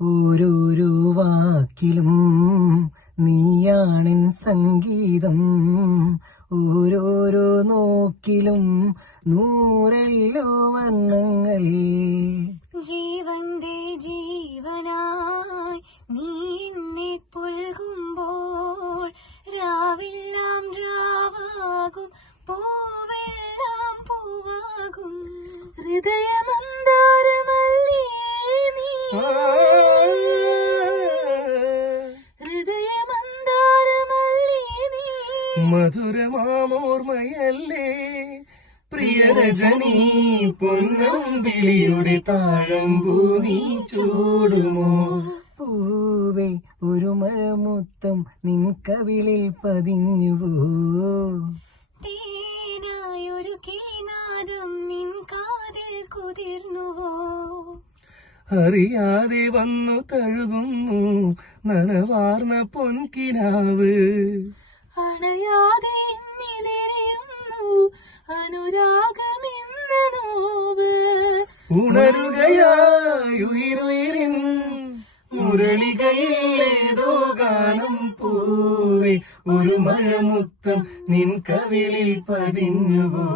ഓരോരോ വാക്കിലും നീയാണെൻ സംഗീതം, ഓരോരോ നോക്കിലും നൂറല്ലോ വർണ്ണങ്ങൾ. ജീവന്റെ ജീവനായി നീ എന്നെ പുൽകുമ്പോൾ രാവെല്ലാം രാവാകും, പൂവെല്ലാം പൂവാകും. ഹൃദയമന്ദാരമല്ലേ നീ, ഹൃദയമന്ദാരമല്ലേ നീ, മധുരമാമോർമ്മയല്ലേ പ്രിയരജനീ, പൊന്നമ്പിളിയുടെ താഴമ്പൂനി ചൂടുമോ. പൂവേ ഒരു മഴമുത്തം നിൻ കവിളിൽ പതിഞ്ഞുവോ, തേനായൊരു കിളിനാദം നിൻ കാതിൽ കുതിർന്നുവോ. അറിയാതെ വന്നു തഴുകുന്നു നനവാർന്ന പൊൻകിനാവ്, അണയാതെ എന്നിലെരിയുന്നു അനുരാഗമെന്ന നോവ്. ഉണരുകയായി ഉയിരുയിരിൻ മുരളികയിലേതോ ഗാനം. പൂവേ ഒരു മഴമുത്തം നിൻ കവിളിൽ പതിഞ്ഞുവോ.